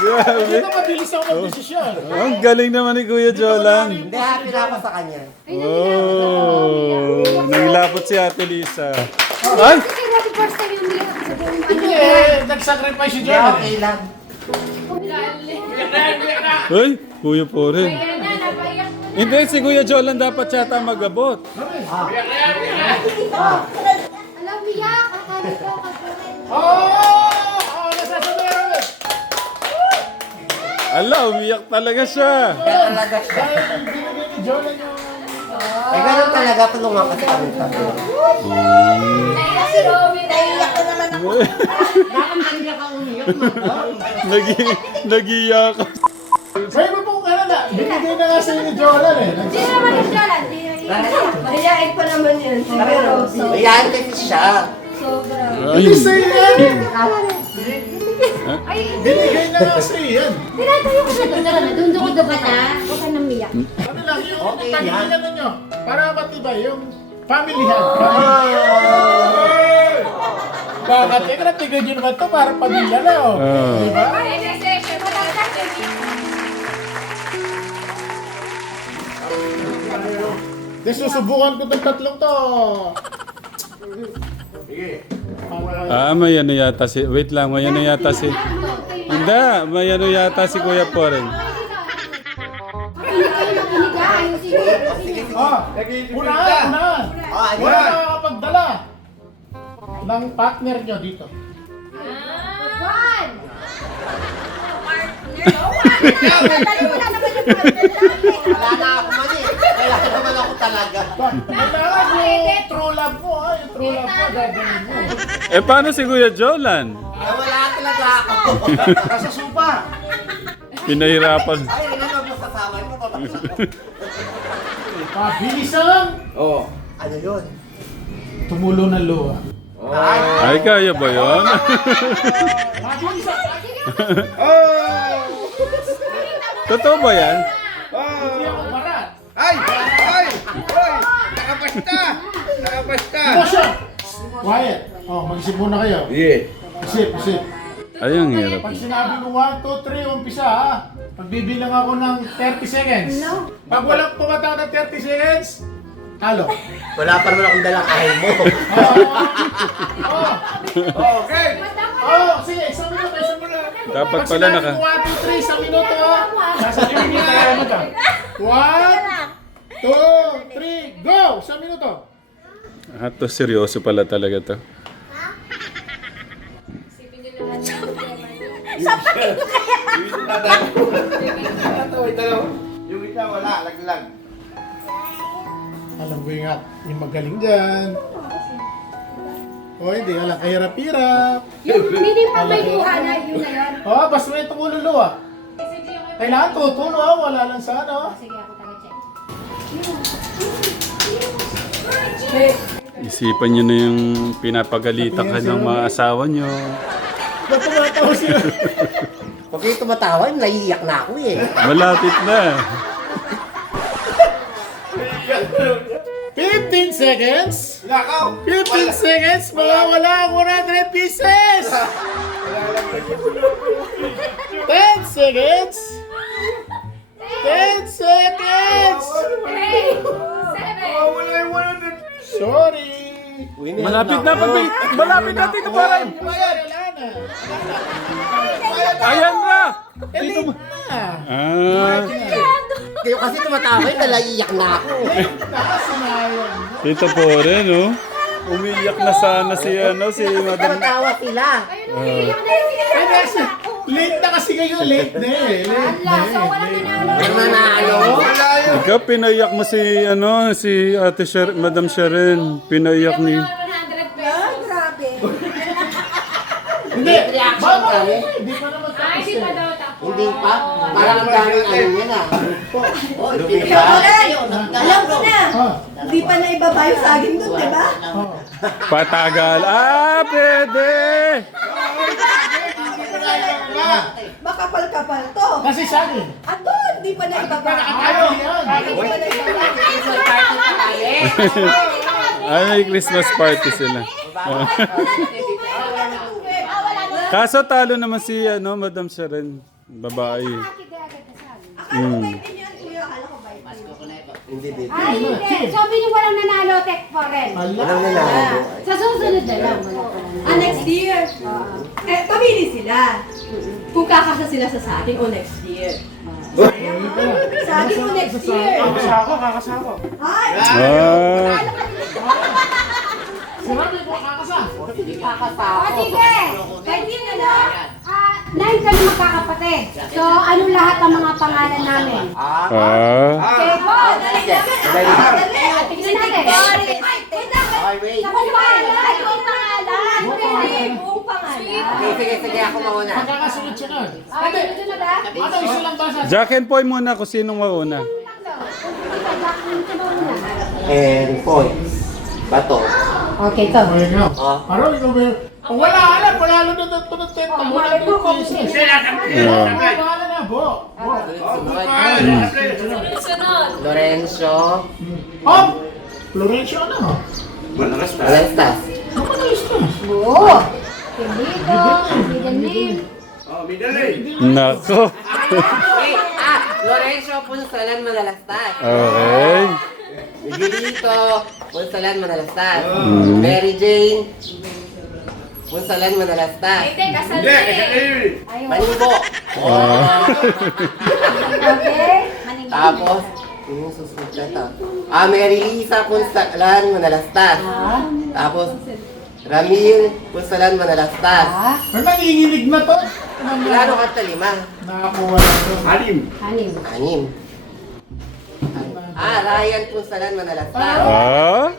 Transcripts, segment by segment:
Grabe. Hindi na mabilis ako mag-desisyon. Ang galing naman ni Kuya Jolan. Hindi, happy na ako sa kanya. Oh, naglapot si Ate Lisa. Ay! Kasi natin first time yung lihat sa buong Hindi nag-sacrifice si Hindi, John. okay lang. Ay, Kuya po rin. Hindi, si Kuya Jolan dapat yata mag-abot. Alam, biyak! Akala ko kapatid. Oh, nasasabihan. Ala, umiyak talaga siya. Kaya talaga siya. Dahil binigay ni John yung... Eh, ganun talaga, tulungan kasi kami sabi. Naiyak si Robin. Naiyak na naman ako. Nag-iyak. Sabi mo po Canada, binigay na nga sa'yo ni Jolan eh. Sino naman yung Jolan? Mahihain pa naman yun. Pero, Ayan kasi siya. sobra. Hindi sa'yo yan. Ay, Binigay na nga sa'yo yan. tinatayo ko siya. Nadundukod ka na. Huwag ka nang miyak. Ano lang, yung Okay, tanggilan ninyo. Para matibay, yung family-han. Bakit? Teka na, tignan nyo naman to para pamilya na oh. Diba? Ay, next session. Di susubukan ko itong tatlong to. Ah, may ano yata si... Wait lang, may ano yata si... Hindi, may ano yata si Kuya po rin. Unahan. Ah, Wala nakakapagdala ng partner nyo dito. One! Wala na ako man eh. Wala naman ako talaga. Kailangan yung true love mo ha. Yung true love mo, gagawin mo. Eh, paano si Kuya Jolan? Eh, wala talaga ako. Nasa supa. Pinahirapan. Ay, ano mo sasama mo? Pabilisan. Oo. Ano yun? Tumulo ng luha. Ay, kaya ba yun? Pabilisan. Totoo ba yan? Hindi ako barat. Ay! Ay! Hoy! Nakapasta! Nakapasta! Motion. Quiet. Oh, mag-isip muna kayo. Yeah. Isip. Ay, ang hirap. Pag sinabi ko 1, 2, 3, umpisa ha. Pagbibilang ako ng 30 seconds. Pag walang pumataw ng 30 seconds, halo. Wala pa naman akong dalang kahil mo. Okay. Oh, sige, isang minuto. Dapat pala naka... 1, 2, 3, isang minuto ha. Sasabihin niyo tayo ano ka. 1, 2, 3, go! Isang minuto. Ah, to seryoso pala talaga to. Wait lang. Yung isa wala, laglag. Alam ko yung magaling dyan. O hindi, alam, kahirap-hirap. Yung hindi pa may luha na, yun na yun. Oh, basta may tumulo ah. Kailangan tutulo ah, wala lang sa ano. Sige, ako taga-check. Isipan nyo na yung pinapagalitan ka ng mga asawa nyo. Ba't tumatawa sila? Pag kayo tumatawa, naiiyak na ako eh. Malapit na. 15 seconds! Nakaw! 15 seconds, mawawala ang 100 pieces! 10 seconds! 10 seconds! Wala yung 100! Sorry! Malapit na. Malapit na, Tito Baray. Wala na. Ayan na. Elite na. Ah, Kayo kasi tumatawa, naiiyak na ako. Nakasinayan. Tito po rin, oh. Umiiyak na sana si, si Madam. Tumatawa sila. Eh, kasi, late na kasi kayo, late na eh. Late na So, walang nanalo. Ano na ano? Wala yun! Ikaw, pinaiyak mo si, si Ate Madam Sharon. Pinaiyak ni... 100 pesos. Grabe. Hindi. Reaction kami. Hindi pa naman Ay, tapos di pa eh. daw tapos. Hindi pa. Parang ang daming ano yan ah. Oh, diba? Alam ko na. Ah, Hindi pa na ibabayo sa akin dun, di ba? oh. Patagal. Ah, pwede. Makapal-kapal to. Kasi sa akin. Ato, hindi pa na ibabayo. Ayaw yan. Hindi pa na ibabayo. Ay, may Christmas party sila. Kaso talo naman si Madam Sharon. Babae. Akala ko ba yun yan, kuya? Akala ko ba yun? Hindi, baby. Ay, hindi. Sabi niyo walang nanalo, Tech Foreign. Walang nanalo. Sa susunod na lang. Wala pa lang. Next year. Pamili sila. Kung kakasa sila sa saging o next year. Saging o next year. Kakasako. Ay! Ah. Sinabi ko kakasa. O sige. Pwede na lang. 9 kami magkakapatid. So, ano lahat ang mga pangalan namin? Ah. Okay, po. Dali namin. Dali. Tingnan natin. Okay, wait. Sa pangalan. Buong pangalan. Buong pangalan. Sige, ako mauna. Magkakasunod siya nun. Okay, sunod na. Ano, isa lang ba sa... Jack and Poy muna kung sinong mauna. Poy. Bato. Okay, to. Okay, nga. Oh. Parang ikaw ba? Kung wala alam, wala lunod at tunod tenta. Wala lunod pieces. Wala na, Bo. Lorenzo. Oh! Florencio ano? Malastas. Oo. Pindito. Middle Oh, midali. Nako. Wait, Lorenzo Punsalan Manalastas. Okay. Miguelito Punsalan Manalastas. Mary Jane Punsalan Manalastas. Hindi, kasi Manibo. Okay. Tapos, yung susunod na to. Mary Lisa Punsalan Manalastas. Tapos, Ramil Punsalan Manalastas. May nanginginig na to. Plano kanta 5. Nakakuha na to. Alim. Anim. 6. Ryan Punsalan Manalastas. Ah.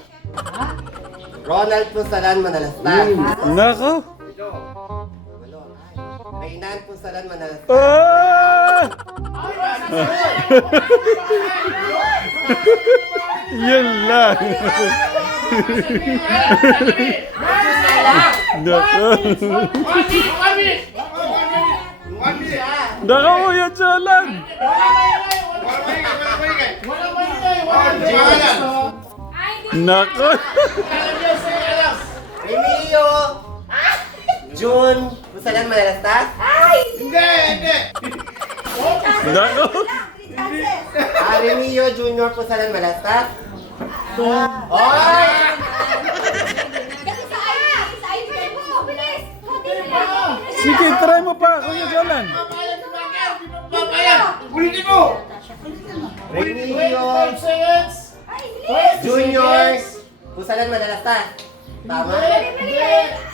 Ronald Punsalan Manalastas. Nako. 8. Reynan Punsalan Manalastas. Ah. Yun lang. Nako. Nako, Kuya Jolan. Wala maingay, wala Nako. Remilio June Punsalan Manalastas. Hindi. Nako. Remilio Junior Punsalan Manalastas. Sige, try mo pa, Kuya Jolan. Ulitin mo. Remilio 5 seconds. Junior Punsalan Manalastas. Tama?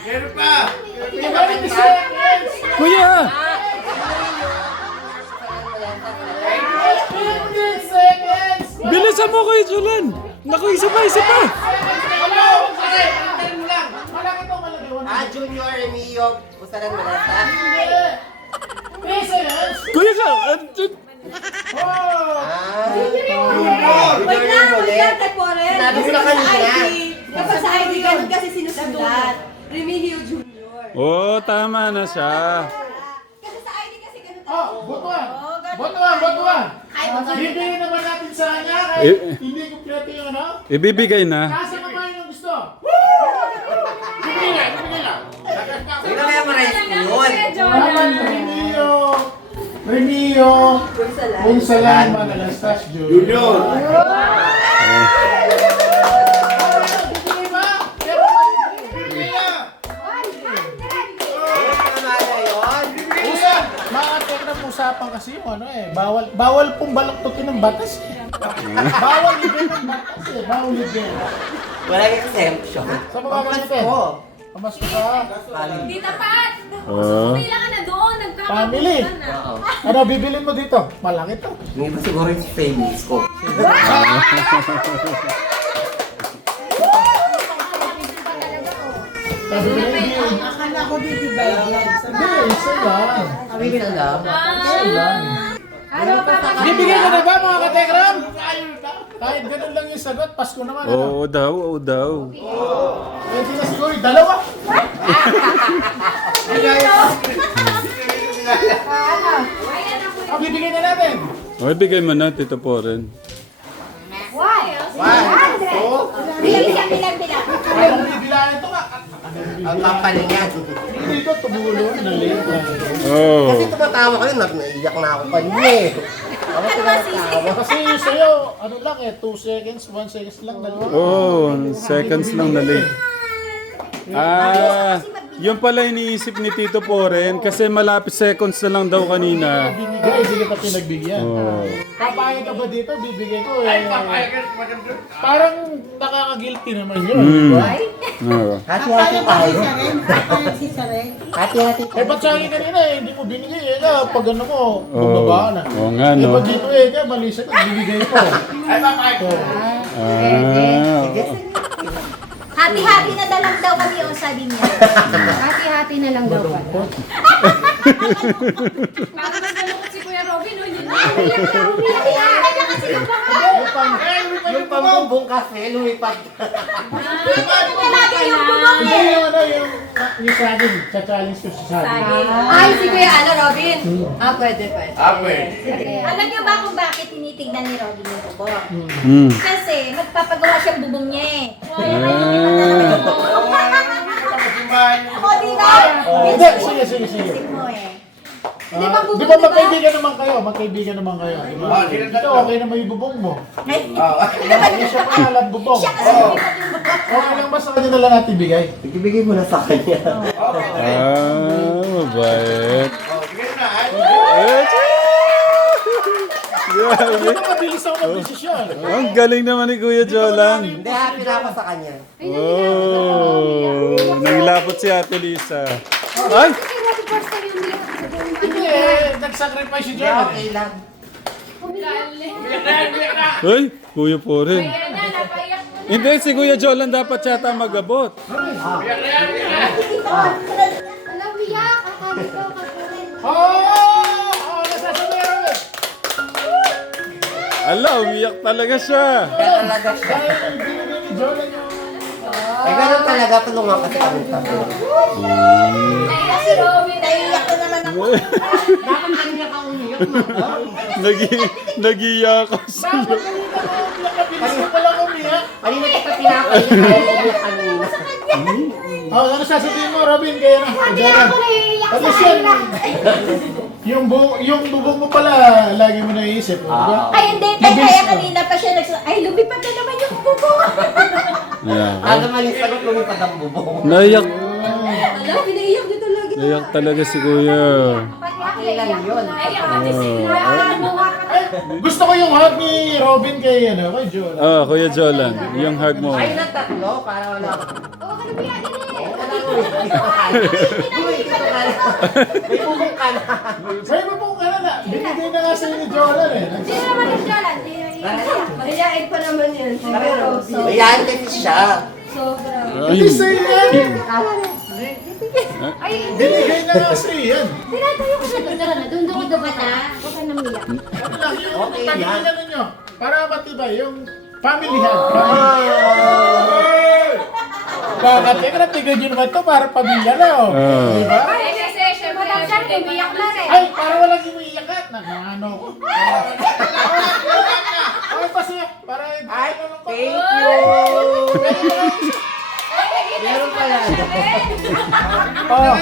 Meron pa. 20 seconds. Kuya! 15 seconds. Bilisan mo, Kuya Jolan. Naku, isa pa. Malaki to, malaki. Junior Remilio Punsalan Manalastas. 3 seconds. Kuya ka! Oh! Wait lang, Tech Foreign. Sinabi ko na kanina. Kapag sa ID, ganun kasi sinusulat. Remigio Junior. Oh, tama na siya. Kasi sa ID kasi ganun. Oh, botuan. Bibigyan naman natin sa kanya kahit Eh. hindi kompleto yung ano. Ibibigay na. Nasa kamay yung gusto. Bibigyan lang. Hindi na kaya marais yun. Naman Remio Punsalan Manalastas Junior. Bibigay ba? Bibigay na. Tama na yun. Usap! Mga teknang usapan kasi yung ano eh. Bawal pong balaktutin ng batas eh. Bawal libyan ng batas eh. Bawal libyan. Walang exemption. Sa mga ganito. Pamasko ka. Di tapat! Oh. Pila ka na doon, Family. Oo. Ano bibilin mo dito? Malaki to. Hindi ba siguro yung famous ko? Sabi ko hindi. Akala ko dito ba yan? Hindi, isa lang. Isa lang. Isa lang. Ano pa pa? Bibigyan ka na ba mga katekram? Kahit ganun lang yung sagot, Pasko naman. Ano? Oo daw, oo daw. Pwede na siguro, dalawa. Bibigyan na natin. O, ibigay mo na, Tito Poren. One. One, two, Bilang. Ayaw mo bibilangan ito ka. Ang kapalingan. Dito tumulo na late. Oh. Kasi tumatawa ko yun, naiyak na ako kanina eh. Ako tumatawa. Kasi sa'yo, ano lang eh, 2 seconds, 1 seconds lang. Dalawa. Oh, seconds lang na late. Ah, yung pala iniisip ni Tito Poren kasi malapit seconds na lang daw kanina. Binigay, hindi kita pinagbigyan. Oh. Papayag ka ba dito? Bibigay ko eh. Parang nakaka-guilty naman yun. Mm. di ba? Oh. Hati-hati tayo. Hati-hati Eh, ba't sa akin kanina eh, hindi mo binigay eh. Pag ano mo, bumaba na. Oo nga, Eh, no? pag dito eh, mali sa bibigay ko. Ah. Hati-hati na dalang daw kami yung sabi niya. Hati-hati na lang daw pa. Bakit mas malungkot si Kuya Robin? Oh, yun. Hati-hati na kasi yung baka. Yung pambumbong kafe, lumipat. Hati na lagi yung bubong Hindi eh. yung ano, yung sa akin, cha-challenge ko sa akin. Ay, si Kuya Robin. Pwede. Alam niyo ba kung bakit tinitignan ni Robin yung bubong? Mm. Kasi magpapagawa siyang bubong niya eh. Ako, di ba? Hindi, sige. Isip mo eh. Di ba magkaibigan naman kayo? Magkaibigan naman kayo. Di ba? Ito, okay naman yung bubong mo. Hindi siya pangalan bubong. Siya kasi lumipat yung bubong. Okay lang ba sa kanya na lang natin bigay? Ibigay mo na sa kanya. Ah, mabait. Grabe. Ito, mabilis ako mag-desisyon. Ang galing naman ni Kuya Jolan. Hindi, happy na ako sa kanya. Oh, nanglapot si Ate Lisa. Ay! Hindi eh, nag-sacrifice si John. Okay lang. Ay, Kuya Poren. Kaya na, napaiyak mo na. Hindi, si Kuya Jolan dapat yata mag-abot. Alam, umiyak. Akala ko kapunin. Oh, nasasabi ako. Ala, umiyak talaga siya. Kaya talaga siya. Dahil binigay ni John yung... Eh, ganun talaga, tulungan kasi kami tabi. Naiyak si Robin. Naiyak ko naman ako. Bakit kanina ka umiyak mo? Nag-iyakas. Bakit kanina ko umiyak? Mabilis ko palang umiyak. Kanina kita pinapaiyak, kaya umiyak kanina. Oh, ano sasabihin mo, Robin? Kaya na. Kaya ako naiiyak Tapos sa yan, kanila. yung bubong mo pala, lagi mo naiisip. Di ba? Ay, hindi. Kaya kanina pa siya ay, lumipat na naman yung bubong. Yeah. Ano man yung sagot, lumipad ang bubong. Naiyak. Alam, pinaiyak niyo talaga. Naiyak talaga si Kuya. Okay lang yun. Naiyak natin si Gusto ko yung hug ni Robin kay John. Oh, Kuya Jolan, yung hug mo. Ay, na tatlo, para wala. Oo, ka umiyak din eh. May bubong ka na. May bubong ka na. Binigay na nga sa'yo ni Jolan eh. Sino naman yung Jolan? Mahihain pa naman yun. Pero, Ayan, kasi siya. sobra. Hindi sa'yo yan. Ay, Binigay na nga sa'yo yan. tinatayo ko sa dito na. Doon doon ka ba na? Huwag ka nang umiyak. Ano lang, yung Okay tagilan yan. ninyo. Para matibay, yung family hug. Bakit? Teka na, tignan nyo naman to para pamilya na oh. Di ba? Ay, kasi syempre, Madam Sir, umiyak na rin. Ay, para walang umiiyakat. Nagano ko. Ay, kasi, para... Ay, thank you. Meron pala. Oh.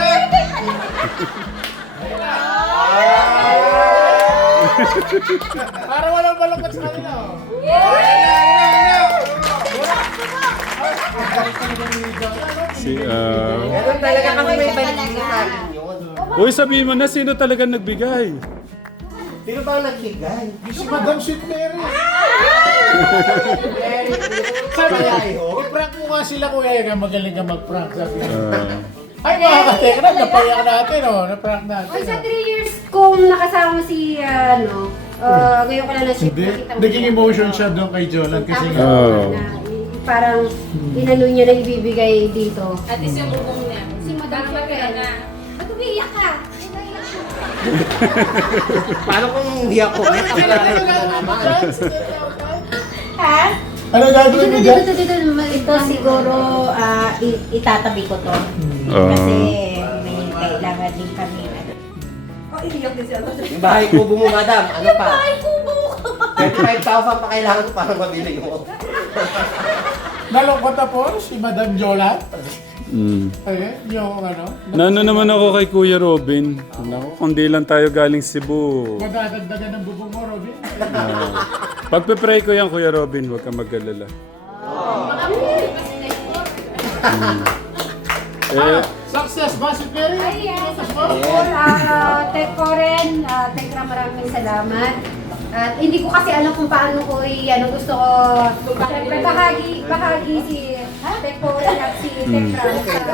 Para walang balangkat sa kanila oh. Si, Meron talaga kami may balik sa akin yun. Uy, sabihin mo na sino talaga nagbigay. Sino ba ang nagbigay? Si Madam Sweet Mary. Very good. Sabi niya, Ay, ho. i-prank mo nga sila kuya, kaya magaling ka mag-prank. Sabi niya. Ah. Ay, mga katekra, napayak natin oh. Na-prank natin. Ay, sa oh. 3 years kong nakasama si, ngayon ko lang na-ship. Hindi, naging emotion siya doon kay Jolan kasi nga. Oh. Parang inano niya na ibibigay dito. At least yung bubong niya. Si Madam Parang Sir, na. ba't umiiyak ka? Umiiyak ka. Paano kung hindi ako? May kapalaran ka na naman. Ha? Ano gagawin mo dyan? Ito siguro itatabi ko to. Kasi may kailangan din kami. Oh, iiyak din siya. Yung bahay kubo mo, madam. Ano pa? Ay, kubo! 35,000 pa kailangan ko para mabili mo. Nalungkot na po si Madam Jolan. Yung ano, Nano naman ako kay Kuya Robin. Naku, kung di lang tayo galing Cebu. madadagdagan ng bubong mo, Robin. Pagpe-pray ko yan, Kuya Robin, huwag kang mag-alala. Success ba si Perry? Tek ko rin, Tekra, maraming salamat. At hindi ko kasi alam kung paano ko gusto ko. Siyempre, bahagi si Tek ko rin at si Tekra sa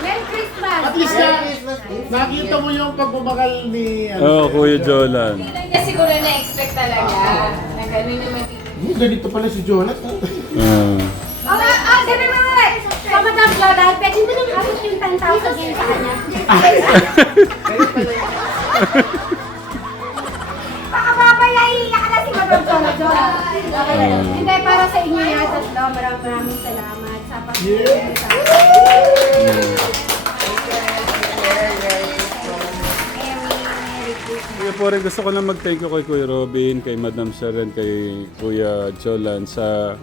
Merry Christmas! At least nakita mo yung pagbabagal ni... Oo, Kuya Jolan. Hindi lang niya siguro na-expect talaga. Na gano'n naman. Ganito pala si Jonas. Madam Jolan, pwede mo nang abot yung 10,000 ngayon sa kanya. Baka babaya, iiyak na si Madam Jolan. Hindi, para sa inyo yan, tatlo. Maraming salamat sa pagtulong sa Kuya Pore, gusto ko lang mag-thank you kay Kuya Robin, kay Madam Sharon, kay Kuya Jolan sa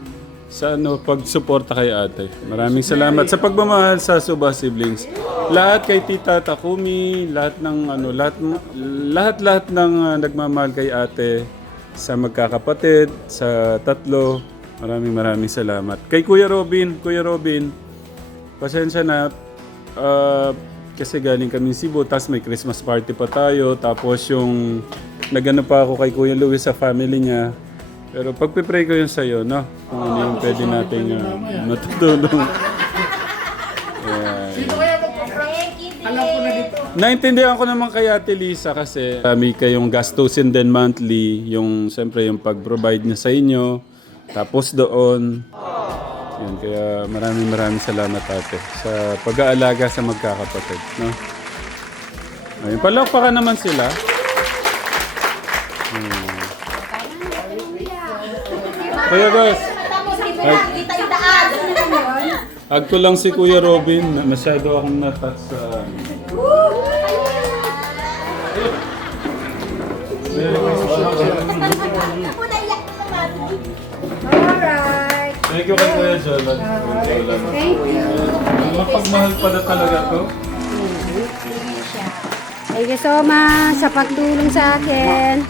pag-suporta kay ate. Maraming salamat sa pagmamahal sa Suba Siblings. Lahat kay Tita Takumi, lahat ng nagmamahal kay ate sa magkakapatid, sa tatlo. Maraming salamat. Kay Kuya Robin, pasensya na kasi galing kami Cebu, tapos may Christmas party pa tayo, tapos yung nagano pa ako kay Kuya Luis sa family niya. Pero pagpipray ko yun sa'yo, no? Kung ano yung pwede natin matutulong. Sino kaya magpa-prank? Alam ko na dito. Naintindihan ko naman kay Ate Lisa kasi may kayong gastusin din monthly, yung siyempre yung pag-provide niya sa inyo. Tapos doon, yun, kaya maraming salamat ate sa pag-aalaga sa magkakapatid, no? Ayun, palakpakan naman sila. Kuya Gus, agto lang si Kuya Robin. Masyado akong natouch sa... Alright. Thank you kay Kuya Jolan. Thank you. Mapagmahal pala talaga to. Thank you so much sa pagtulong sa akin.